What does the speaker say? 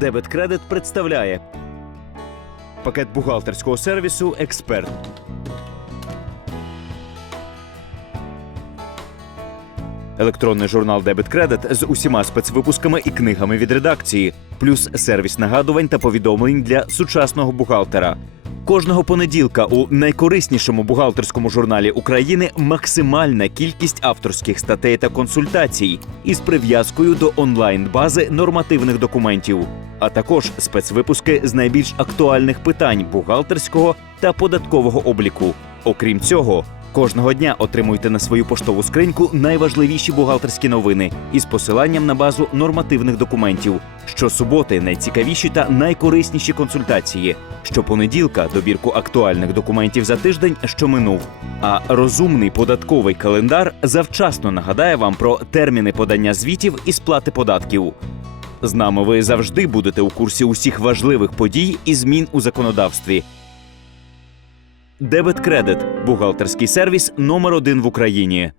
Дебет Кредит представляє пакет бухгалтерського сервісу Експерт. Електронний журнал Дебет Кредит з усіма спецвипусками і книгами від редакції, плюс сервіс нагадувань та повідомлень для сучасного бухгалтера. Кожного понеділка у найкориснішому бухгалтерському журналі України максимальна кількість авторських статей та консультацій із прив'язкою до онлайн-бази нормативних документів, а також спецвипуски з найбільш актуальних питань бухгалтерського та податкового обліку. Окрім цього, кожного дня отримуйте на свою поштову скриньку найважливіші бухгалтерські новини із посиланням на базу нормативних документів. Щосуботи найцікавіші та найкорисніші консультації. Щопонеділка добірку актуальних документів за тиждень, що минув. А розумний податковий календар завчасно нагадає вам про терміни подання звітів і сплати податків. З нами ви завжди будете у курсі усіх важливих подій і змін у законодавстві. Дебет Кредит бухгалтерський сервіс номер один в Україні.